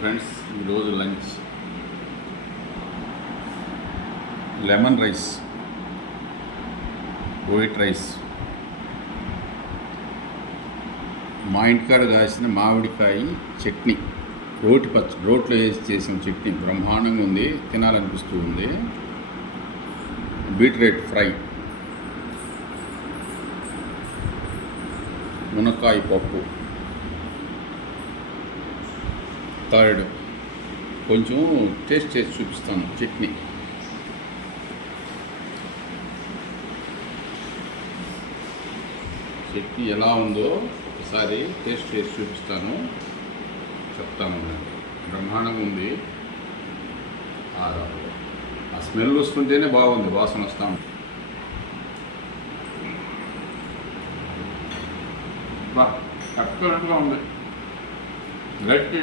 Friends, ఈరోజు lunch lemon rice, white rice, మా ఇంటికాడ కాసిన మామిడికాయ చట్నీ, రోట్లో వేసి చేసిన చట్నీ బ్రహ్మాండంగా ఉంది, తినాలనిపిస్తూ ఉంది. బీట్రూట్ ఫ్రై, మునక్కాయ పప్పు, థర్డ్ కొంచెం టేస్ట్ చేసి చూపిస్తాను. చట్నీ ఎలా ఉందో ఒకసారి టేస్ట్ చేసి చూపిస్తాను, చెప్తాను. బ్రహ్మాండంగా ఉంది. ఆ స్మెల్ వస్తుంటేనే బాగుంది, వాసన వస్తాను. ఎక్సలెంట్గా ఉంది. గట్టి